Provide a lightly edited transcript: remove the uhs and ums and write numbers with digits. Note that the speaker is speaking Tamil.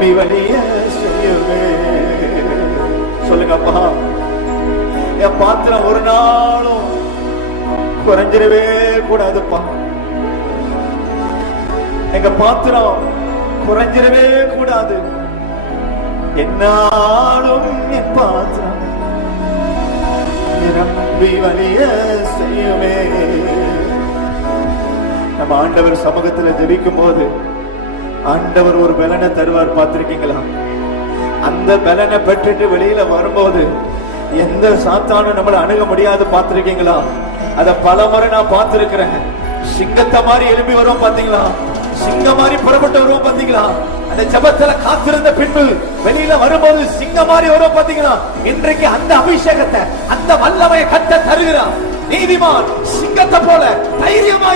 நிரம்பி வழிய செய்யுமே. சொல்லுங்கப்பா, என் பாத்திரம் ஒரு நாளும் குறைஞ்சிடவே கூடாதுப்பா. எங்க பாத்திரம் குறைஞ்சிடவே கூடாது. என்னாலும் என் பாத்திரம் நிரம்பி வழிய செய்யுமே. நம்ம ஆண்டவர் சமூகத்துல ஜெபிக்கும் போது ஆண்டவர் ஒரு பலனை தருவார். பார்த்திருக்கீங்களா? அந்த பலனை பெற்றுட்டு வெளியில வரும்போது எந்த சாத்தானும் நம்மளை அணுக முடியாது. பார்த்திருக்கீங்களா? அத பல முறை நான் பார்த்திருக்கிறேன். சிங்கத்தை மாதிரி எழுப்பி வரும் பாத்தீங்களா? சிங்க மாதிரி புறப்பட்டு வருவோம் பாத்தீங்களா? அந்த ஜபத்துல காத்திருந்த பின்பு வெளியில வரும்போது சிங்க மாதிரி வரும் பாத்தீங்களா? இன்றைக்கு அந்த அபிஷேகத்தை, அந்த வல்லமையை கத்த தருகிறார். நீதிமான் சிங்கத்தை போல தைரியமா